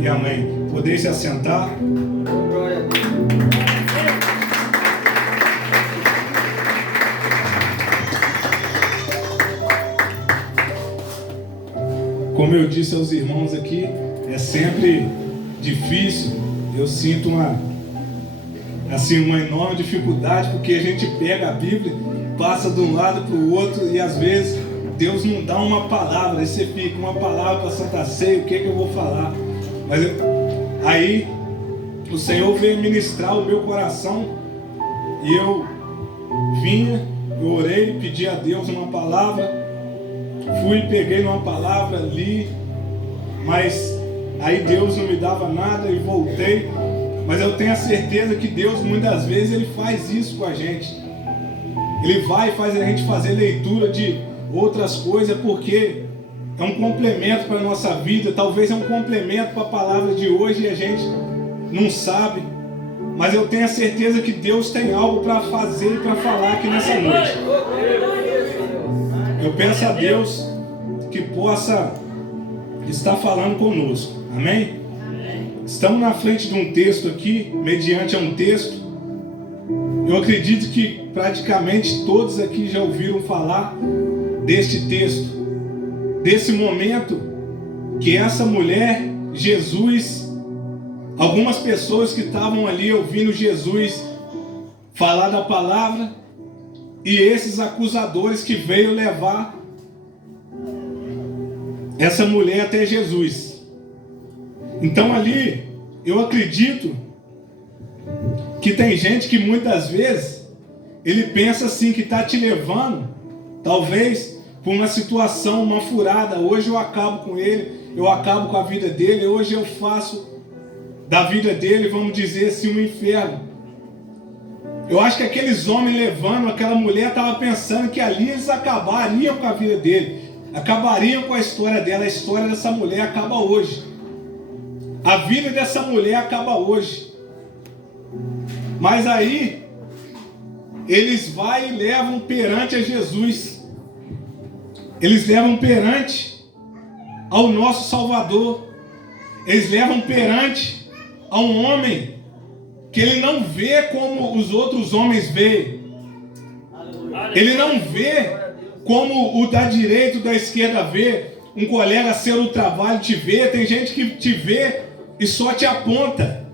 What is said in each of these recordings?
e amém. Poder se assentar. Como eu disse aos irmãos aqui, é sempre difícil. Eu sinto uma enorme dificuldade, porque a gente pega a Bíblia, passa de um lado para o outro e às vezes Deus não dá uma palavra. Aí você fica, uma palavra para Santa Ceia, o que eu vou falar? Mas aí o Senhor veio ministrar o meu coração e eu orei, pedi a Deus uma palavra. Fui, peguei uma palavra, li, mas aí Deus não me dava nada e voltei. Mas eu tenho a certeza que Deus muitas vezes Ele faz isso com a gente. Ele vai e faz a gente fazer leitura de outras coisas, porque é um complemento para a nossa vida. Talvez é um complemento para a palavra de hoje e a gente não sabe. Mas eu tenho a certeza que Deus tem algo para fazer e para falar aqui nessa noite. Eu peço a Deus que possa estar falando conosco. Amém? Estamos na frente de um texto aqui, mediante um texto. Eu acredito que praticamente todos aqui já ouviram falar deste texto, desse momento que essa mulher, Jesus, algumas pessoas que estavam ali ouvindo Jesus falar da palavra, e esses acusadores que veio levar essa mulher até Jesus. Então ali, eu acredito que tem gente que muitas vezes ele pensa assim, que está te levando, talvez, por uma situação, uma furada. Hoje eu acabo com ele, eu acabo com a vida dele, hoje eu faço da vida dele, vamos dizer assim, um inferno. Eu acho que aqueles homens levando aquela mulher estavam pensando que ali eles acabariam com a vida dele, acabariam com a história dela. A história dessa mulher acaba hoje. A vida dessa mulher acaba hoje. Mas aí eles vão e levam perante a Jesus. Eles levam perante ao nosso Salvador. Eles levam perante a um homem que ele não vê como os outros homens veem. Ele não vê como o da direita ou da esquerda vê. Um colega seu do trabalho te vê. Tem gente que te vê e só te aponta.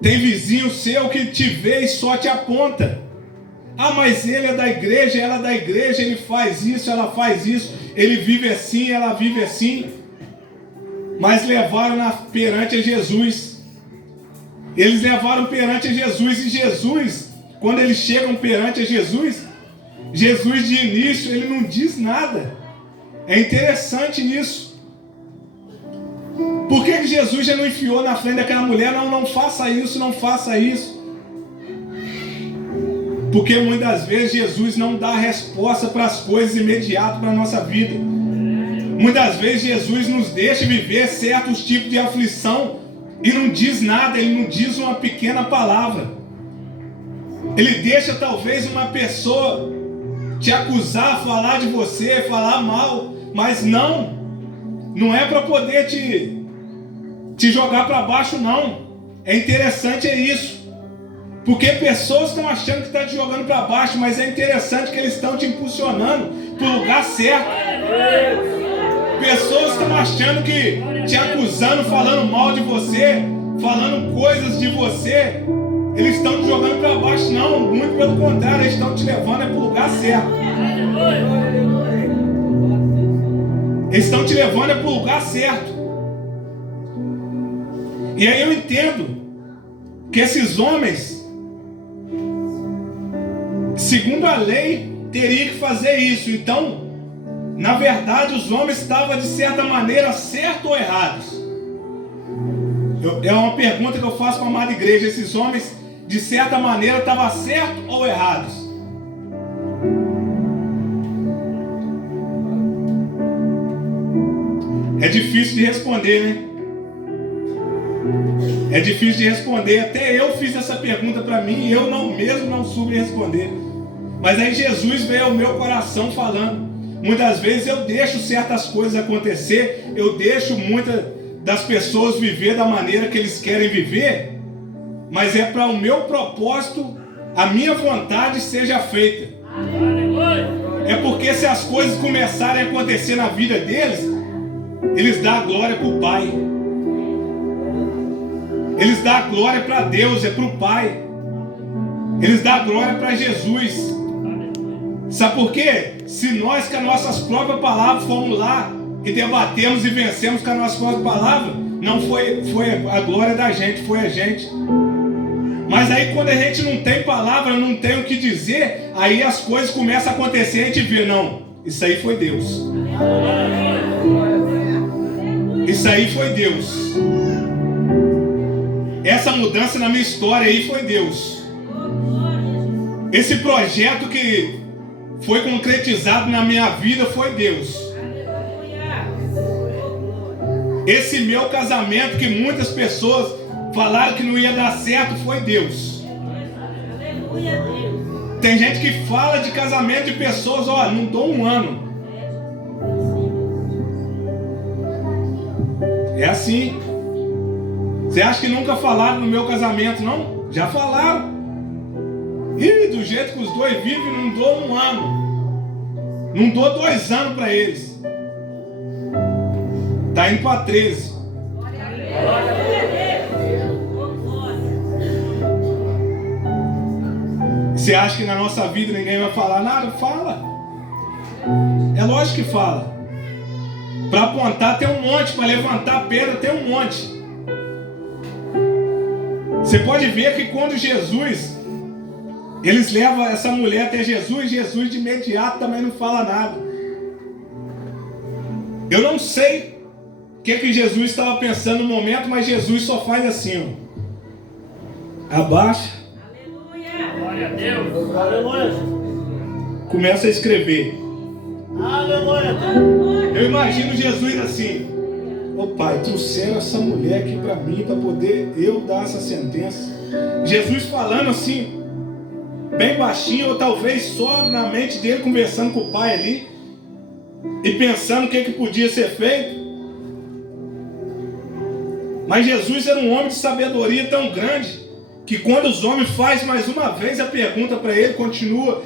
Tem vizinho seu que te vê e só te aponta. Ah, mas ele é da igreja, ela é da igreja, ele faz isso, ela faz isso, ele vive assim, ela vive assim. Mas levaram perante a Jesus. Eles levaram perante a Jesus, e Jesus, quando eles chegam perante a Jesus, Jesus de início, ele não diz nada. É interessante isso. Por que Jesus já não enfiou na frente daquela mulher? Não faça isso, não faça isso. Porque muitas vezes Jesus não dá resposta para as coisas imediatas para a nossa vida. Muitas vezes Jesus nos deixa viver certos tipos de aflição e não diz nada, ele não diz uma pequena palavra. Ele deixa talvez uma pessoa te acusar, falar de você, falar mal, mas não é para poder te jogar para baixo, não. É interessante, é isso. Porque pessoas estão achando que estão te jogando para baixo, mas é interessante que eles estão te impulsionando para o lugar certo. Pessoas estão achando que te acusando, falando mal de você, falando coisas de você, eles estão te jogando para baixo. Não, muito pelo contrário, eles estão te levando para o lugar certo. Eles estão te levando para o lugar certo. E aí eu entendo que esses homens, segundo a lei, teriam que fazer isso. Então, na verdade, os homens estavam de certa maneira certos ou errados? É uma pergunta que eu faço para a amada igreja. Esses homens, de certa maneira, estavam certos ou errados? É difícil de responder, né? É difícil de responder. Até eu fiz essa pergunta para mim e eu mesmo não soube responder. Mas aí Jesus veio ao meu coração falando. Muitas vezes eu deixo certas coisas acontecer, eu deixo das pessoas viver da maneira que eles querem viver, mas é para o meu propósito, a minha vontade seja feita. É porque se as coisas começarem a acontecer na vida deles, eles dão a glória para o Pai. Eles dão a glória para Deus, é para o Pai. Eles dão a glória para Jesus. Sabe por quê? Se nós com as nossas próprias palavras fomos lá e debatemos e vencemos com as nossas próprias palavras, não foi a glória da gente, foi a gente. Mas aí quando a gente não tem palavra, não tem o que dizer, aí as coisas começam a acontecer e a gente vê, não, isso aí foi Deus. Isso aí foi Deus. Essa mudança na minha história aí foi Deus. Esse projeto que foi concretizado na minha vida foi Deus. Esse meu casamento que muitas pessoas falaram que não ia dar certo foi Deus. Tem gente que fala de casamento de pessoas, ó, não dou um ano. É assim. Você acha que nunca falaram no meu casamento, não? Já falaram. E do jeito que os dois vivem, não dou um ano. Não dou 2 anos para eles. Tá indo para 13. Você acha que na nossa vida ninguém vai falar nada? Fala. É lógico que fala. Para apontar tem um monte, para levantar pedra tem um monte. Você pode ver que quando Jesus, eles levam essa mulher até Jesus, Jesus de imediato também não fala nada. Eu não sei o que Jesus estava pensando no momento, mas Jesus só faz assim, ó. Abaixa. Aleluia. Glória a Deus. Aleluia. Começa a escrever. Aleluia. Eu imagino Jesus assim: ô Pai, trouxeram essa mulher aqui para mim, para poder eu dar essa sentença. Jesus falando assim, bem baixinho, ou talvez só na mente dele, conversando com o Pai ali, e pensando o que podia ser feito. Mas Jesus era um homem de sabedoria tão grande, que quando os homens fazem mais uma vez a pergunta para ele, continua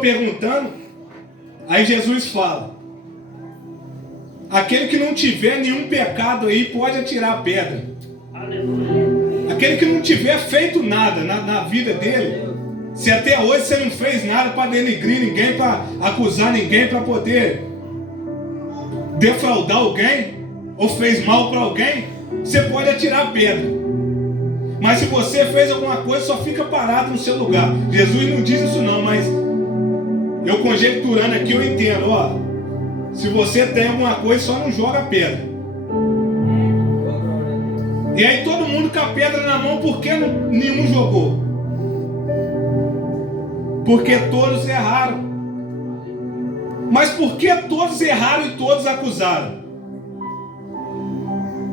perguntando, aí Jesus fala: aquele que não tiver nenhum pecado aí pode atirar a pedra. Aleluia. Aquele que não tiver feito nada na vida dele, se até hoje você não fez nada para denigrir ninguém, para acusar ninguém, para poder defraudar alguém, ou fez mal para alguém, você pode atirar a pedra. Mas se você fez alguma coisa, só fica parado no seu lugar. Jesus não diz isso não, mas eu conjecturando aqui, eu entendo, ó. Se você tem alguma coisa, só não joga a pedra. E aí todo mundo com a pedra na mão, por que nenhum jogou? Porque todos erraram. Mas por que todos erraram e todos acusaram?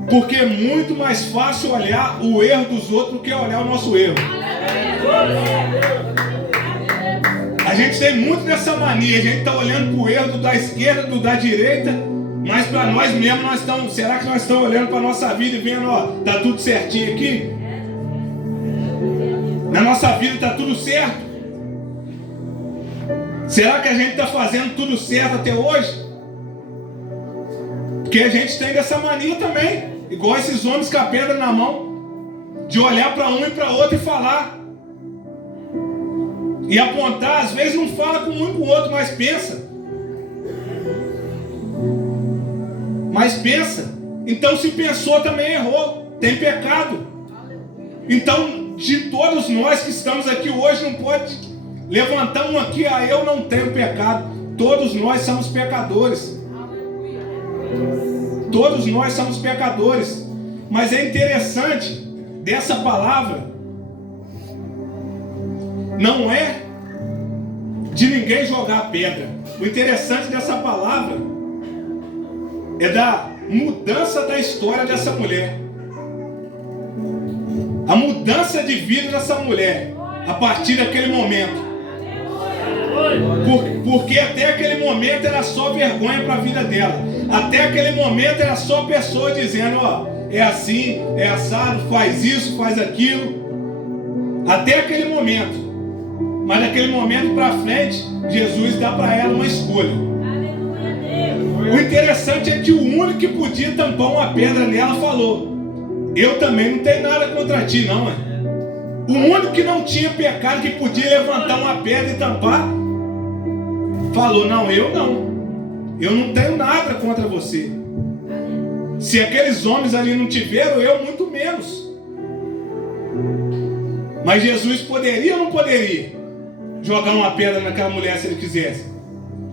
Porque é muito mais fácil olhar o erro dos outros do que olhar o nosso erro. A gente tem muito dessa mania, a gente está olhando para o erro do da esquerda, do da direita, mas para nós mesmos, será que nós estamos olhando para a nossa vida e vendo, ó, tá tudo certinho aqui? Na nossa vida está tudo certo? Será que a gente está fazendo tudo certo até hoje? Porque a gente tem dessa mania também, igual esses homens com a pedra na mão, de olhar para um e para outro e falar. E apontar, às vezes não fala com um e com o outro, mas pensa. Mas pensa. Então se pensou também errou, tem pecado. Então de todos nós que estamos aqui hoje, não pode levantar um aqui, eu não tenho pecado. Todos nós somos pecadores. Todos nós somos pecadores. Mas é interessante dessa palavra, não é de ninguém jogar a pedra. O interessante dessa palavra é da mudança da história dessa mulher. A mudança de vida dessa mulher a partir daquele momento. Porque até aquele momento era só vergonha para a vida dela. Até aquele momento era só pessoa dizendo, ó, é assim, é assado, faz isso, faz aquilo. Até aquele momento. Mas daquele momento para frente, Jesus dá para ela uma escolha. O interessante é que o único que podia tampar uma pedra nela falou, eu também não tenho nada contra ti não. O único que não tinha pecado, que podia levantar uma pedra e tampar, falou, não, eu não tenho nada contra você. Se aqueles homens ali não tiveram, eu muito menos. Mas Jesus poderia ou não poderia jogar uma pedra naquela mulher se ele quisesse?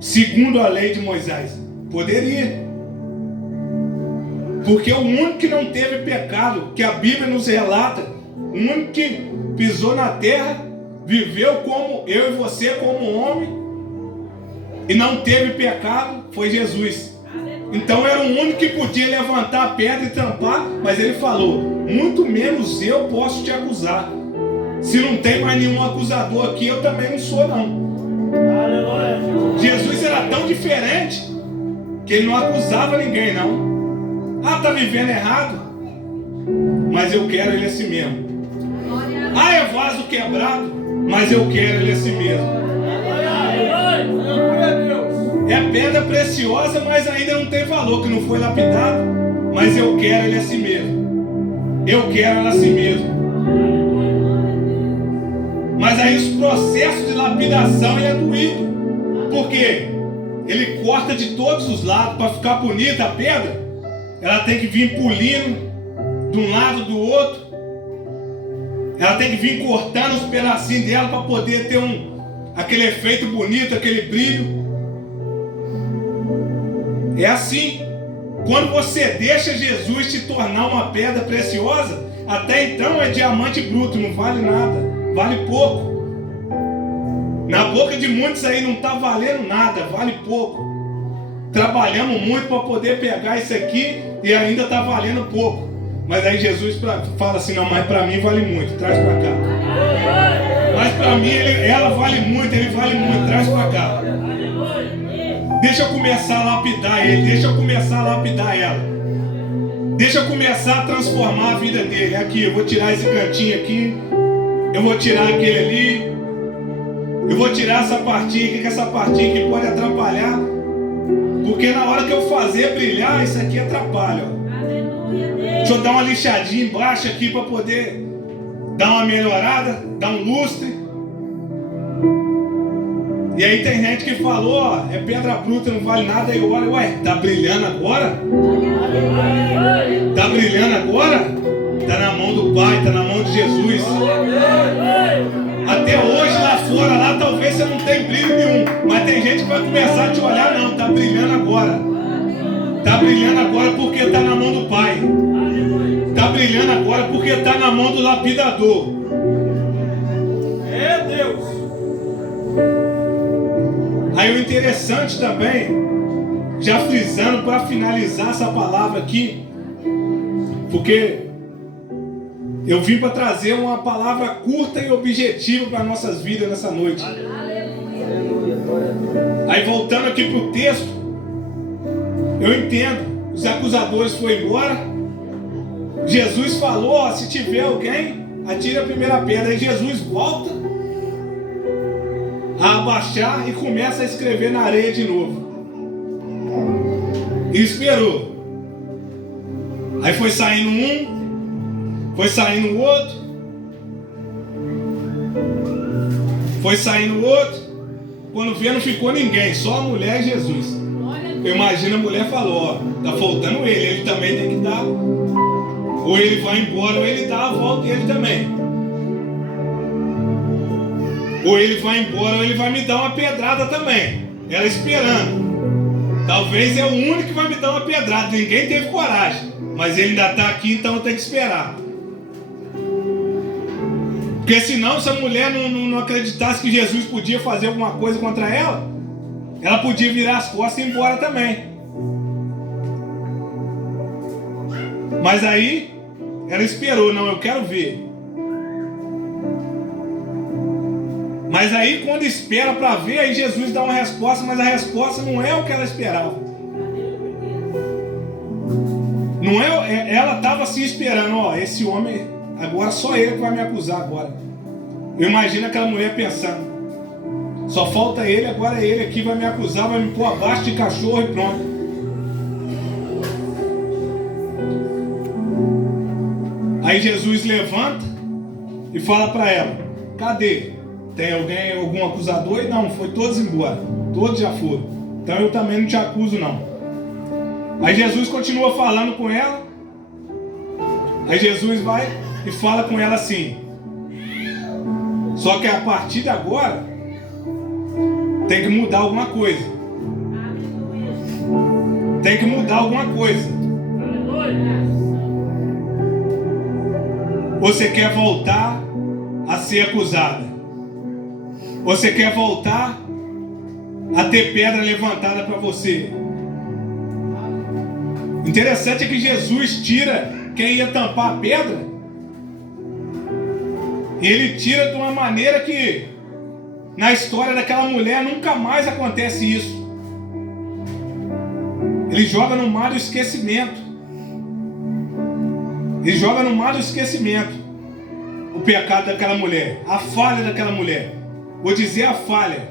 Segundo a lei de Moisés, poderia. Porque o único que não teve pecado, que a Bíblia nos relata, o único que pisou na terra, viveu como eu e você, como homem, e não teve pecado, foi Jesus. Então era o único que podia levantar a pedra e tampar, mas ele falou, muito menos eu posso te acusar. Se não tem mais nenhum acusador aqui, eu também não sou não. Jesus era tão diferente que ele não acusava ninguém não. Ah, tá vivendo errado, mas eu quero ele assim mesmo. Ah, é vaso quebrado, mas eu quero ele assim mesmo. É pedra preciosa, mas ainda não tem valor, que não foi lapidado, mas eu quero ele assim mesmo. Eu quero ela assim mesmo. Mas aí os processos de lapidação é doído. Por quê? Ele corta de todos os lados para ficar bonita a pedra. Ela tem que vir pulindo de um lado do outro. Ela tem que vir cortando os pedacinhos dela para poder ter aquele efeito bonito, aquele brilho. É assim. Quando você deixa Jesus te tornar uma pedra preciosa, até então é diamante bruto, não vale nada. Vale pouco. Na boca de muitos aí não está valendo nada, vale pouco. Trabalhamos muito para poder pegar isso aqui e ainda está valendo pouco. Mas aí Jesus fala assim, não, mas para mim vale muito, traz para cá. Mas para mim ela vale muito, ele vale muito, traz para cá. Deixa eu começar a lapidar ele, deixa eu começar a lapidar ela. Deixa eu começar a transformar a vida dele. Aqui, eu vou tirar esse cantinho aqui. Eu vou tirar aquele ali. Eu vou tirar essa partinha aqui, que essa partinha aqui pode atrapalhar. Porque na hora que eu fazer brilhar, isso aqui atrapalha. Ó. Deixa eu dar uma lixadinha embaixo aqui para poder dar uma melhorada, dar um lustre. E aí tem gente que falou, ó, é pedra bruta, não vale nada. Aí eu olho, ué, tá brilhando agora? Tá brilhando agora? Tá na mão do Pai, tá na mão de Jesus. Até hoje lá fora, lá talvez você não tenha brilho nenhum, mas tem gente que vai começar a te olhar, não, tá brilhando agora. Tá brilhando agora porque tá na mão do Pai. Tá brilhando agora porque tá na mão do lapidador. É Deus. Aí o interessante também, já frisando para finalizar essa palavra aqui, porque eu vim para trazer uma palavra curta e objetiva para nossas vidas nessa noite. Aí voltando aqui para o texto, eu entendo, os acusadores foram embora, Jesus falou, ó, se tiver alguém, atire a primeira pedra. Aí Jesus volta a abaixar e começa a escrever na areia de novo. E esperou. Aí foi saindo um, foi saindo o outro, foi saindo o outro. Quando vê, não ficou ninguém, só a mulher e Jesus. Eu imagino a mulher falou, ó, tá faltando ele também tem que dar. Ou ele vai embora, ou ele dá a volta e ele também. Ou ele vai embora, ou ele vai me dar uma pedrada também. Ela esperando. Talvez é o único que vai me dar uma pedrada. Ninguém teve coragem. Mas ele ainda está aqui, então eu tenho que esperar. Porque senão, se a mulher não acreditasse que Jesus podia fazer alguma coisa contra ela, ela podia virar as costas e ir embora também. Mas aí, ela esperou. Não, eu quero ver. Mas aí quando espera para ver, aí Jesus dá uma resposta, mas a resposta não é o que ela esperava. Não é, ela estava assim esperando, ó, esse homem, agora só ele que vai me acusar agora. Eu imagino aquela mulher pensando, só falta ele, agora ele aqui vai me acusar, vai me pôr abaixo de cachorro e pronto. Aí Jesus levanta e fala para ela, cadê? Tem algum acusador? E não, foi todos embora. Todos já foram. Então eu também não te acuso não. Aí Jesus continua falando com ela. Aí Jesus vai e fala com ela assim. Só que a partir de agora tem que mudar alguma coisa. Tem que mudar alguma coisa. Você quer voltar a ser acusada? Você quer voltar a ter pedra levantada para você? Interessante é que Jesus tira quem ia tampar a pedra. E ele tira de uma maneira que na história daquela mulher nunca mais acontece isso. Ele joga no mar do esquecimento. Ele joga no mar do esquecimento o pecado daquela mulher, a falha daquela mulher. Vou dizer a falha.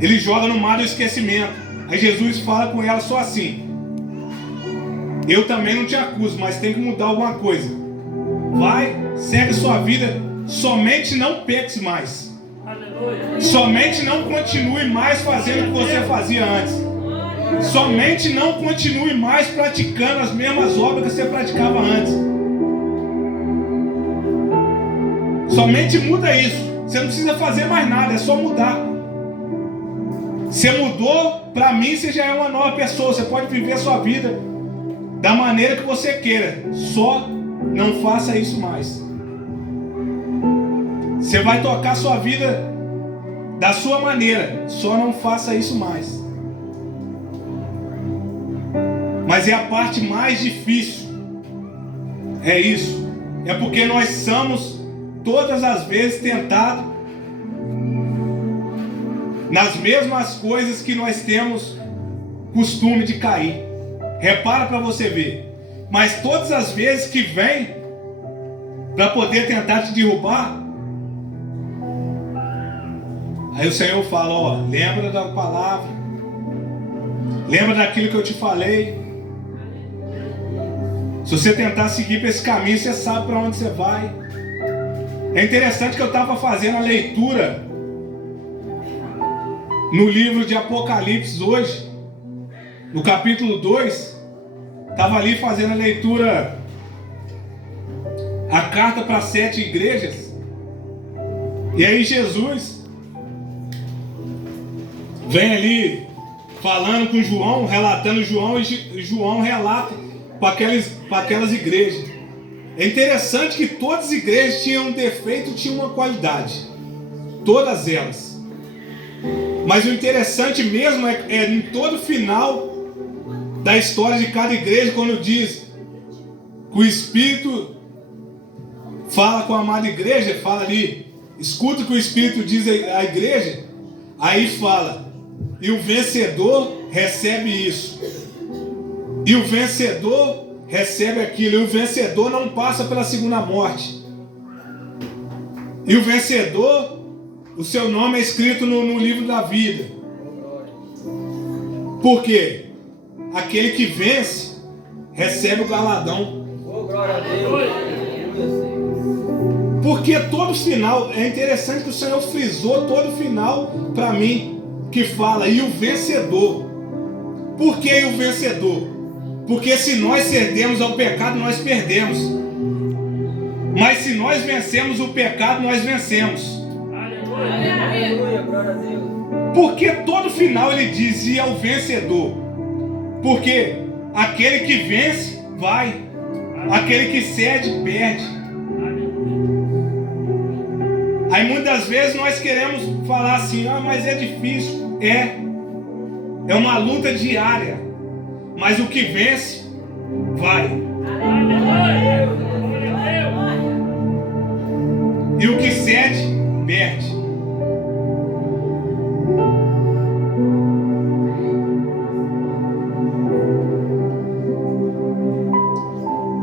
Ele joga no mar do esquecimento. Aí Jesus fala com ela só assim: eu também não te acuso, mas tem que mudar alguma coisa. Vai, segue sua vida, somente não peques mais. Aleluia. Somente não continue mais fazendo o que você fazia antes. Somente não continue mais praticando as mesmas obras que você praticava antes. Somente muda isso. Você não precisa fazer mais nada, é só mudar. Você mudou, para mim você já é uma nova pessoa. Você pode viver a sua vida da maneira que você queira. Só não faça isso mais. Você vai tocar a sua vida da sua maneira. Só não faça isso mais. Mas é a parte mais difícil. É isso. É porque nós somos todas as vezes tentados nas mesmas coisas que nós temos costume de cair. Repara para você ver. Mas todas as vezes que vem para poder tentar te derrubar, aí o Senhor fala, ó, lembra da palavra, lembra daquilo que eu te falei. Se você tentar seguir para esse caminho, você sabe para onde você vai. É interessante que eu estava fazendo a leitura no livro de Apocalipse hoje, no capítulo 2, estava ali fazendo a leitura, a carta para 7 igrejas, e aí Jesus vem ali falando com João, relatando João, e João relata para aquelas igrejas. É interessante que todas as igrejas tinham um defeito e tinham uma qualidade. Todas elas. Mas o interessante mesmo é em todo final da história de cada igreja, quando diz que o Espírito fala com a amada igreja, fala ali, escuta o que o Espírito diz à igreja, aí fala, e o vencedor recebe isso. E o vencedor recebe aquilo. E o vencedor não passa pela segunda morte. E o vencedor, o seu nome é escrito no livro da vida. Por quê? Aquele que vence recebe o galardão. Porque todo final, é interessante que o Senhor frisou todo final para mim, que fala, e o vencedor. Por que o vencedor? Porque se nós cedemos ao pecado, nós perdemos. Mas se nós vencemos o pecado, nós vencemos. Aleluia, glória a Deus. Porque todo final ele dizia o vencedor. Porque aquele que vence, vai. Aquele que cede, perde. Aí muitas vezes nós queremos falar assim, mas é difícil. É uma luta diária. Mas o que vence, vai. e o que cede, perde.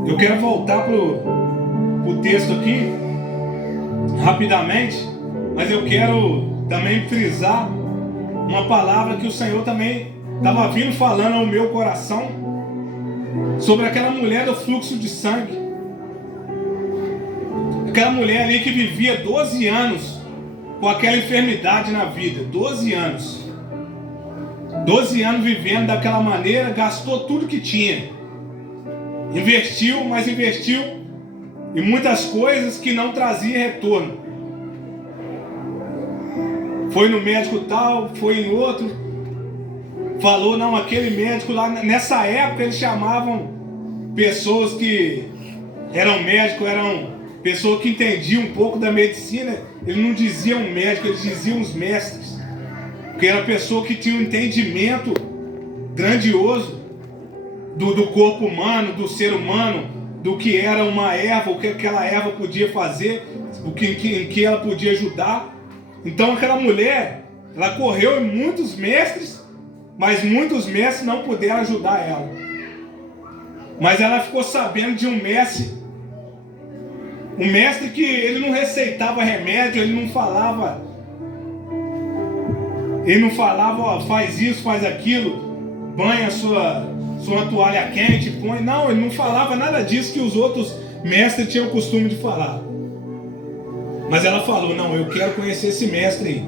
Eu quero voltar para o texto aqui, rapidamente, mas eu quero também frisar uma palavra que o Senhor também estava vindo falando ao meu coração, sobre aquela mulher do fluxo de sangue. Aquela mulher ali que vivia 12 anos com aquela enfermidade na vida. 12 anos. 12 anos vivendo daquela maneira, gastou tudo que tinha. Investiu, mas investiu em muitas coisas que não traziam retorno. Foi no médico tal, foi em outro. Falou, não, aquele médico lá. Nessa época eles chamavam pessoas que eram médicos, eram pessoas que entendiam um pouco da medicina. Eles não diziam médico, eles diziam os mestres. Porque era pessoa que tinha um entendimento grandioso do corpo humano, do ser humano, do que era uma erva, o que aquela erva podia fazer, em que ela podia ajudar. Então aquela mulher, ela correu em muitos mestres, mas muitos mestres não puderam ajudar ela. Mas ela ficou sabendo de um mestre que ele não receitava remédio, ele não falava, ó, faz isso, faz aquilo, banha sua toalha quente, põe. Não, ele não falava nada disso que os outros mestres tinham o costume de falar. Mas ela falou, não, eu quero conhecer esse mestre aí.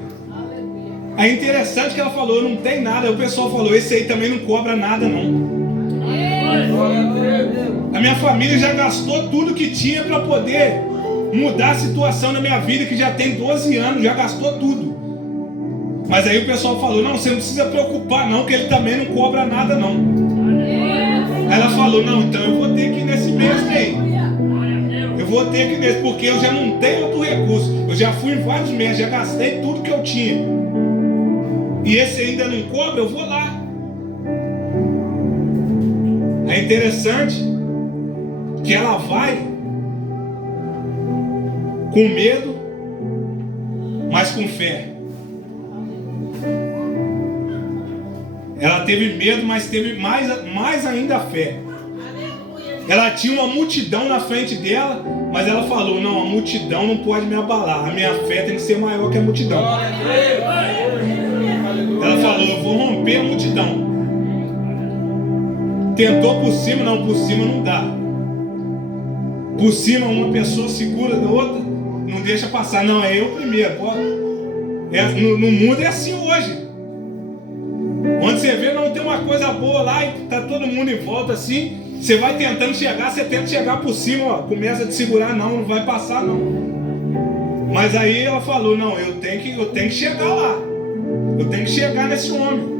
É interessante que ela falou, não tem nada. Aí o pessoal falou, esse aí também não cobra nada, não. A minha família já gastou tudo que tinha para poder mudar a situação na minha vida, que já tem 12 anos, já gastou tudo. Mas aí o pessoal falou, não, você não precisa preocupar não, que ele também não cobra nada não. Ela falou, não, então eu vou ter que ir nesse mestre aí. Eu vou ter que ir nesse, porque eu já não tenho outro recurso. Eu já fui em vários meses, já gastei tudo que eu tinha. E esse ainda não cobra, eu vou lá. É interessante que ela vai com medo, mas com fé. Ela teve medo, mas teve mais ainda fé. Ela tinha uma multidão na frente dela, mas ela falou, não, a multidão não pode me abalar. A minha fé tem que ser maior que a multidão. Ela falou, eu vou romper a multidão. Tentou por cima, não dá. Por cima uma pessoa segura da outra, não deixa passar. Não, é eu primeiro. No mundo é assim hoje. Onde você vê, não tem uma coisa boa lá e tá todo mundo em volta assim. Você vai tentando chegar, você tenta chegar por cima, ó, começa a te segurar, não vai passar não. Mas aí ela falou, não, eu tenho que chegar lá. Eu tenho que chegar nesse homem.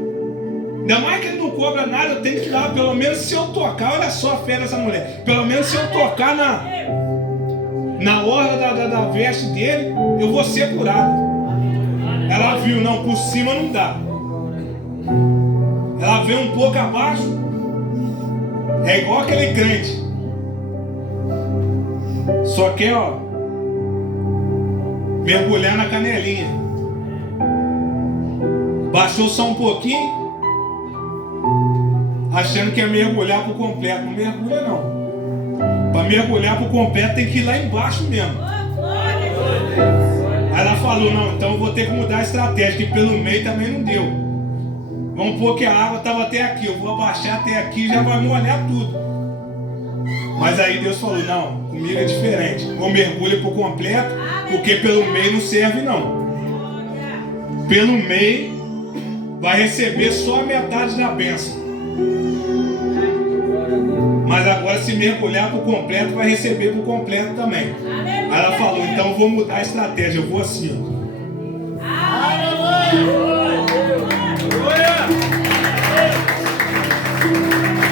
Ainda mais que ele não cobra nada, eu tenho que ir lá. Pelo menos se eu tocar, olha só a fé dessa mulher. Pelo menos se eu tocar na orla da veste dele, eu vou ser curado. Ela viu, não, por cima não dá. Ela veio um pouco abaixo. É igual aquele crente. Só quer, ó, mergulhar na canelinha. Baixou só um pouquinho, achando que ia mergulhar por completo. Não mergulha não. Para mergulhar por completo tem que ir lá embaixo mesmo. Aí ela falou, não, então eu vou ter que mudar a estratégia, que pelo meio também não deu. Vamos pôr que a água estava até aqui, eu vou abaixar até aqui e já vai molhar tudo. Mas aí Deus falou, não, comigo é diferente. Ou mergulha por completo, porque pelo meio não serve não. Pelo meio vai receber só a metade da bênção. Mas agora se mergulhar por completo, vai receber por completo também. Aí ela falou, então eu vou mudar a estratégia, eu vou assim, ó.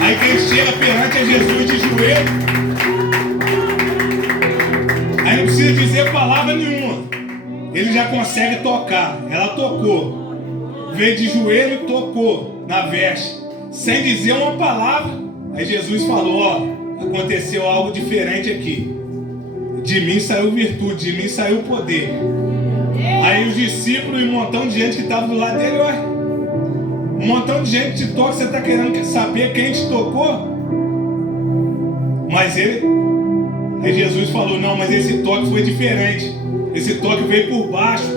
Aí quem chega perante a Jesus de joelho, aí não precisa dizer palavra nenhuma, ele já consegue tocar. Ela tocou, veio de joelho e tocou na veste, sem dizer uma palavra. Aí Jesus falou, ó, aconteceu algo diferente aqui. de mim saiu virtude, de mim saiu poder. Aí os discípulos e um montão de gente que estava do lado dele, ué, um montão de gente te toca, você está querendo saber quem te tocou? Mas aí Jesus falou, não, mas esse toque foi diferente. Esse toque veio por baixo.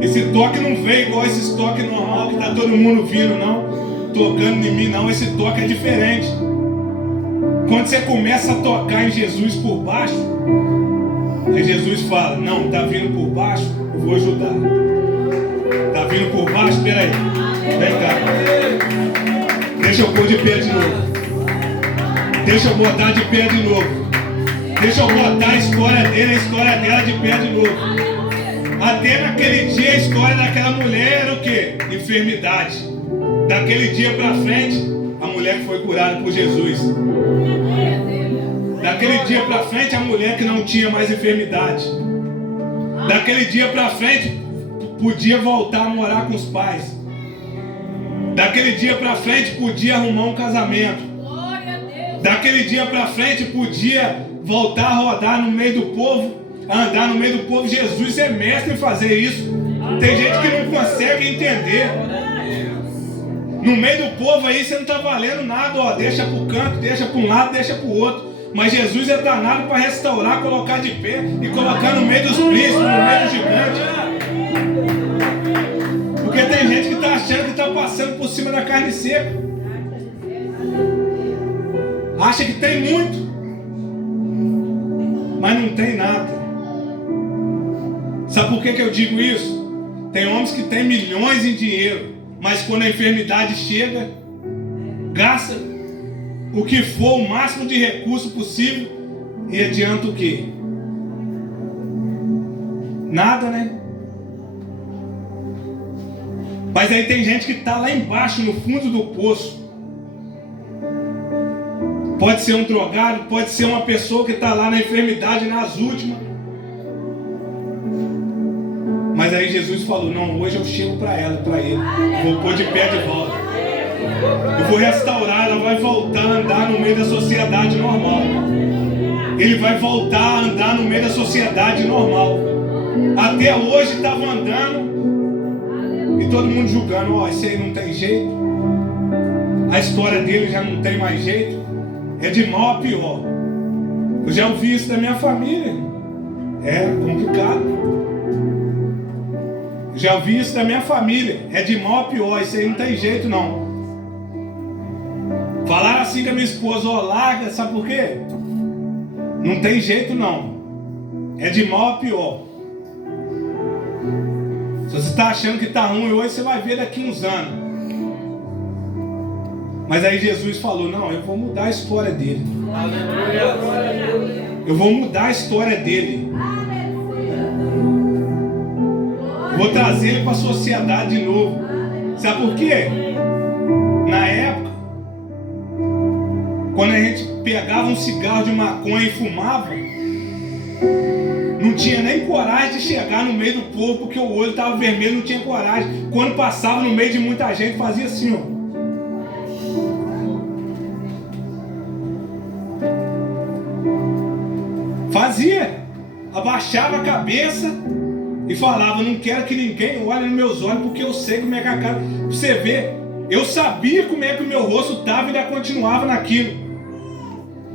Esse toque não veio igual esses toques normal que está todo mundo vindo, não. Tocando em mim, não. Esse toque é diferente. Quando você começa a tocar em Jesus por baixo, aí Jesus fala, não, está vindo por baixo, eu vou ajudar. Está vindo por baixo, peraí. Vem cá. Deixa eu pôr de pé de novo. Deixa eu botar de pé de novo. Deixa eu botar a história dele, a história dela de pé de novo. Até naquele dia a história daquela mulher era o quê? Enfermidade. Daquele dia pra frente, a mulher que foi curada por Jesus. Daquele dia pra frente, a mulher que não tinha mais enfermidade. Daquele dia pra frente, podia voltar a morar com os pais. Daquele dia pra frente, podia arrumar um casamento. Daquele dia pra frente, podia voltar a rodar no meio do povo, a andar no meio do povo. Jesus é mestre em fazer isso. Tem gente que não consegue entender. No meio do povo aí, você não está valendo nada, ó. Deixa para o canto, deixa para um lado, deixa para o outro. Mas Jesus é danado para restaurar, colocar de pé e colocar no meio dos príncipes, no meio dos gigantes. Porque tem gente que está achando que está passando por cima da carne seca. Acha que tem muito, mas não tem nada. Sabe por que eu digo isso? Tem homens que têm milhões em dinheiro, mas quando a enfermidade chega, gasta o que for, o máximo de recurso possível, e adianta o quê? Nada, né? Mas aí tem gente que está lá embaixo, no fundo do poço. Pode ser um drogado, pode ser uma pessoa que está lá na enfermidade, nas últimas. Mas aí Jesus falou, não, hoje eu chego para ela, para ele. Vou pôr de pé de volta. Eu vou restaurar, ela vai voltar a andar no meio da sociedade normal. Ele vai voltar a andar no meio da sociedade normal. Até hoje estava andando e todo mundo julgando, ó, esse aí não tem jeito. A história dele já não tem mais jeito. É de mal a pior. Eu já ouvi isso da minha família. É complicado. Eu já ouvi isso da minha família. É de mal a pior. Isso aí não tem jeito não. Falaram assim com a minha esposa, ó, larga, sabe por quê? Não tem jeito não. É de mal a pior. Se você está achando que está ruim hoje, você vai ver daqui uns anos. Mas aí Jesus falou, não, eu vou mudar a história dele. Eu vou mudar a história dele. Vou trazer ele para a sociedade de novo. Sabe por quê? Na época, quando a gente pegava um cigarro de maconha e fumava, não tinha nem coragem de chegar no meio do povo, porque o olho estava vermelho, não tinha coragem. Quando passava no meio de muita gente, fazia assim, ó. Fazia, abaixava a cabeça e falava, não quero que ninguém olhe nos meus olhos, porque eu sei como é que a cara. Você vê, eu sabia como é que o meu rosto estava e ainda continuava naquilo.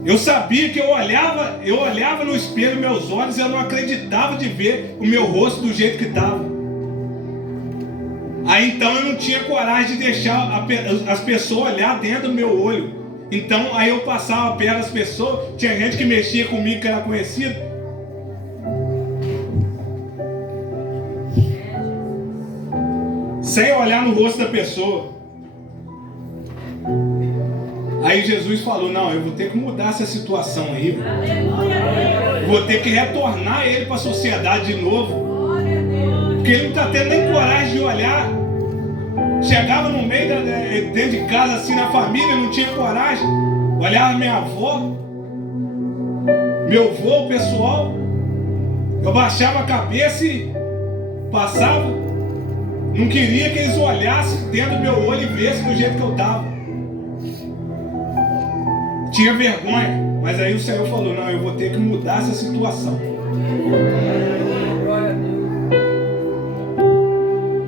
Eu sabia que eu olhava no espelho meus olhos e eu não acreditava de ver o meu rosto do jeito que estava. Aí então eu não tinha coragem de deixar as pessoas olhar dentro do meu olho. Então aí eu passava perto das pessoas, tinha gente que mexia comigo que era conhecido. Sem olhar no rosto da pessoa. Aí Jesus falou, não, eu vou ter que mudar essa situação aí. Vou ter que retornar ele para a sociedade de novo. Porque ele não está tendo nem coragem de olhar. Chegava no meio, dentro de casa, assim, na família, não tinha coragem. Olhava minha avó, meu avô, o pessoal. Eu baixava a cabeça e passava. Não queria que eles olhassem dentro do meu olho e vissem do jeito que eu estava. tinha vergonha, mas aí o Senhor falou, não, eu vou ter que mudar essa situação.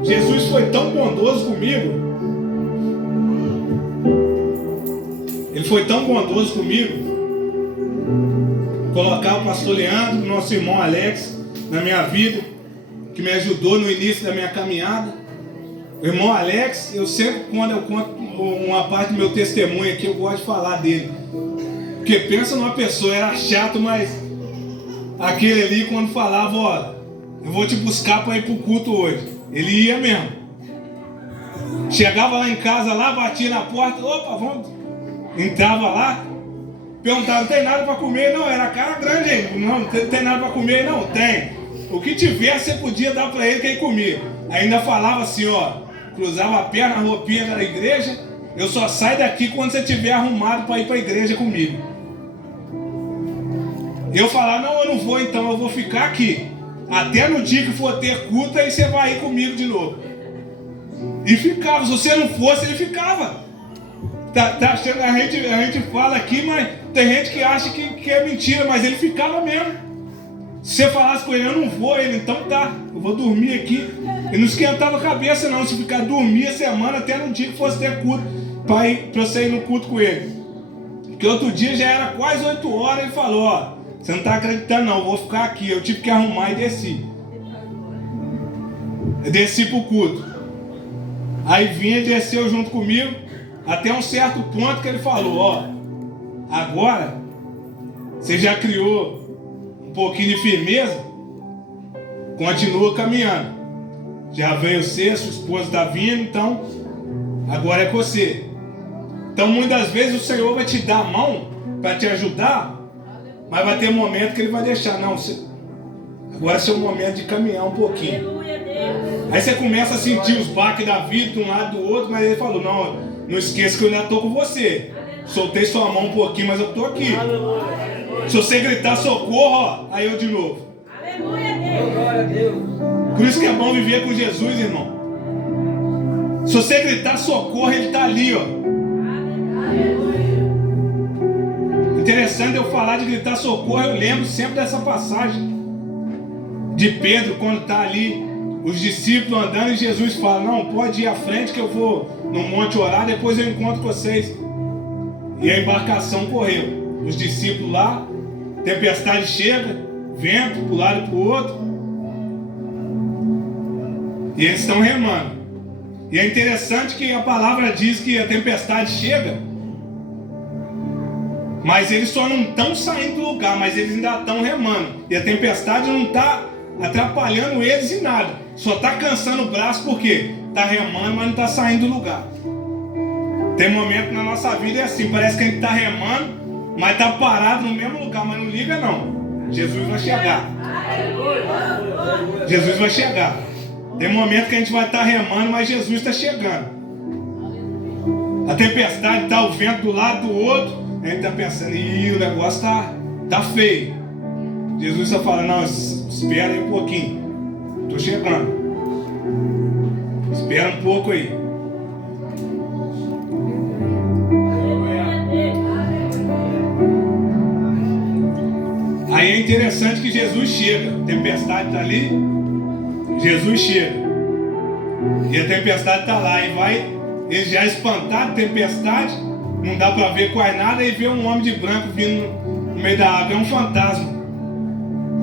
Jesus foi tão bondoso comigo. Ele foi tão bondoso comigo. Colocar o pastor Leandro, nosso irmão Alex, na minha vida, que me ajudou no início da minha caminhada. O irmão Alex, eu sempre, quando eu conto uma parte do meu testemunho aqui, eu gosto de falar dele. Porque pensa numa pessoa, era chato, mas aquele ali, quando falava, ó, eu vou te buscar para ir pro culto hoje. Ele ia mesmo. Chegava lá em casa, lá, batia na porta, opa, vamos. Entrava lá, perguntava, não tem nada para comer? Não, era cara grande aí. Não tem nada para comer? Não, tem. O que tiver, você podia dar para ele que ele comia. Ainda falava assim, ó, cruzava a perna, a roupinha da igreja, eu só saio daqui quando você estiver arrumado para ir para a igreja comigo. Eu falava, não, eu não vou então, eu vou ficar aqui. Até no dia que for ter culto, aí você vai ir comigo de novo. E ficava, se você não fosse, ele ficava. Tá achando, a gente fala aqui, mas tem gente que acha que é mentira, mas ele ficava mesmo. Se você falasse com ele, eu não vou, ele, então tá, eu vou dormir aqui. Ele não esquentava a cabeça não, se ficar dormir a semana até no dia que fosse ter culto, pra você ir no culto com ele. Porque outro dia já era quase 8 horas, ele falou, ó, você não está acreditando não, eu vou ficar aqui. Eu tive que arrumar e desci. Eu desci para o culto. Aí vinha e desceu junto comigo, até um certo ponto que ele falou, ó, agora você já criou um pouquinho de firmeza, continua caminhando. Já veio você, sua esposa está vindo, então agora é com você. Então muitas vezes o Senhor vai te dar a mão para te ajudar, mas vai ter um momento que ele vai deixar. Não, agora é seu momento de caminhar um pouquinho. Aí você começa a sentir os baques da vida de um lado do outro, mas ele falou, não esqueça que eu ainda estou com você. Soltei sua mão um pouquinho, mas eu estou aqui. Se você gritar socorro, ó, aí eu de novo. Por isso que é bom viver com Jesus, irmão. Se você gritar socorro, ele está ali, ó. Interessante eu falar de gritar socorro, eu lembro sempre dessa passagem de Pedro, quando está ali, os discípulos andando e Jesus fala, não, pode ir à frente que eu vou no monte orar, depois eu encontro vocês. E a embarcação correu. Os discípulos lá, tempestade chega, vento para um lado e para o outro, e eles estão remando. E é interessante que a palavra diz que a tempestade chega, mas eles só não estão saindo do lugar, mas eles ainda estão remando. E a tempestade não está atrapalhando eles em nada. Só está cansando o braço porque está remando, mas não está saindo do lugar. Tem momento na nossa vida é assim, parece que a gente está remando, mas está parado no mesmo lugar, mas não liga não. Jesus vai chegar. Jesus vai chegar. Tem momento que a gente vai estar remando, mas Jesus está chegando. A tempestade está, o vento do lado do outro, a gente está pensando, o negócio tá feio. Jesus só fala, não, espera aí um pouquinho, estou chegando. Espera um pouco aí. Aí é interessante que Jesus chega, a tempestade está ali, Jesus chega, e a tempestade está lá, e vai, ele já espantado, tempestade, não dá para ver quase nada, e vê um homem de branco vindo no meio da água, é um fantasma.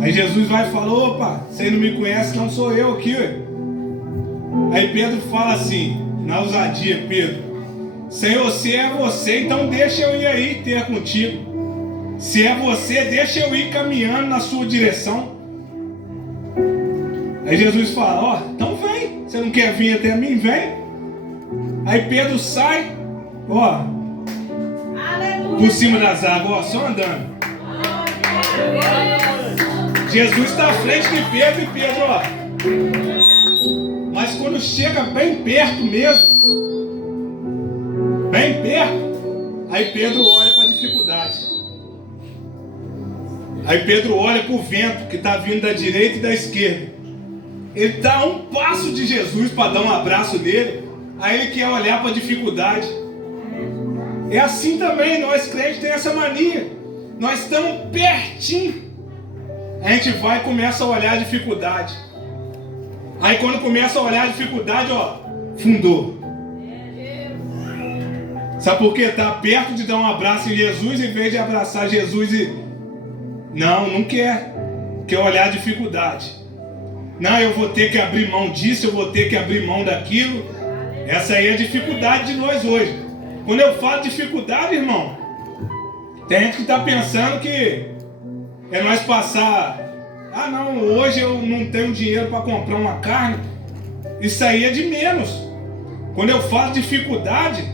Aí Jesus vai e fala, opa, você não me conhece, não sou eu aqui, ué. Aí Pedro fala assim, na ousadia, Pedro, Senhor, se é você, então deixa eu ir aí ter contigo. Se é você, deixa eu ir caminhando na sua direção. Aí Jesus fala, ó, então vem. Você não quer vir até mim? Vem. Aí Pedro sai, ó, por cima das águas, ó, só andando. Jesus está à frente de Pedro e Pedro, ó. Mas quando chega bem perto mesmo, bem perto, aí Pedro olha para a dificuldade. Aí Pedro olha para o vento que está vindo da direita e da esquerda. Ele está a um passo de Jesus para dar um abraço nele. Aí ele quer olhar para a dificuldade. É assim também, nós crentes temos essa mania. Nós estamos pertinho. A gente vai e começa a olhar a dificuldade. Aí quando começa a olhar a dificuldade, ó, fundou. Sabe por quê? Está perto de dar um abraço em Jesus, em vez de abraçar Jesus e... Não quer. Quer olhar a dificuldade. Não, eu vou ter que abrir mão disso, eu vou ter que abrir mão daquilo. Essa aí é a dificuldade de nós hoje. Quando eu falo dificuldade, irmão, tem gente que está pensando que é nós passar... Ah não, hoje eu não tenho dinheiro para comprar uma carne. Isso aí é de menos. Quando eu falo dificuldade,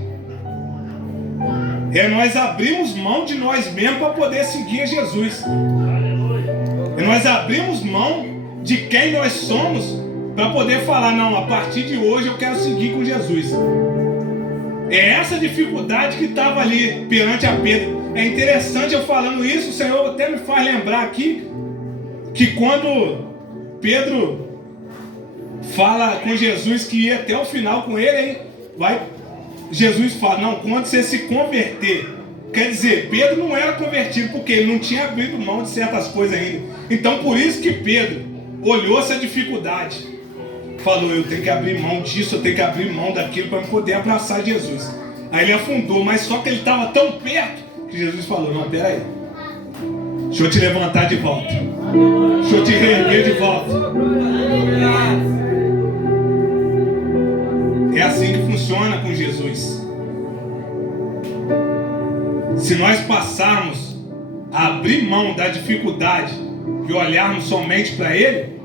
é nós abrimos mão de nós mesmos para poder seguir a Jesus. É nós abrimos mão de quem nós somos para poder falar, não, a partir de hoje eu quero seguir com Jesus. É essa dificuldade que estava ali perante a Pedro. É interessante eu falando isso, o Senhor até me faz lembrar aqui que quando Pedro fala com Jesus que ia até o final com ele, hein? Jesus fala, não, quando você se converter. Quer dizer, Pedro não era convertido porque ele não tinha abrido mão de certas coisas ainda. Então por isso que Pedro olhou essa dificuldade. Falou, eu tenho que abrir mão disso, eu tenho que abrir mão daquilo para poder abraçar Jesus. Aí ele afundou, mas só que ele estava tão perto que Jesus falou, não, peraí. Deixa eu te levantar de volta. Deixa eu te reerguer de volta. É assim que funciona com Jesus. Se nós passarmos a abrir mão da dificuldade e olharmos somente para Ele,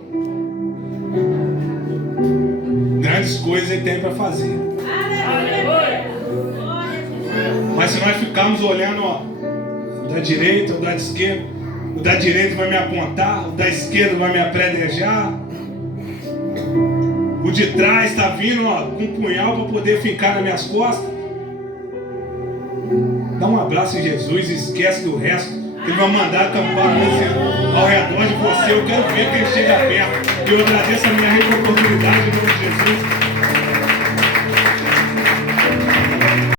grandes coisas Ele tem para fazer. Mas se nós ficarmos olhando, ó, da direita ou da esquerda, o da direita vai me apontar, o da esquerda vai me apedrejar, o de trás está vindo, ó, com um punhal para poder fincar nas minhas costas. Dá um abraço em Jesus e esquece do resto. Ele vai mandar acampar ao redor de você. Eu quero ver quem chega perto. E eu agradeço a minha oportunidade em nome de Jesus.